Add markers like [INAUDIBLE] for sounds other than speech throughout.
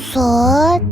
버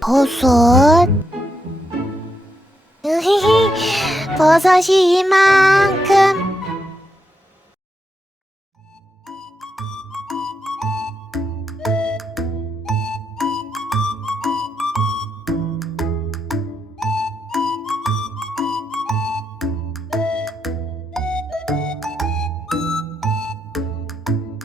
버섯. [LAUGHS] 버섯이 이만큼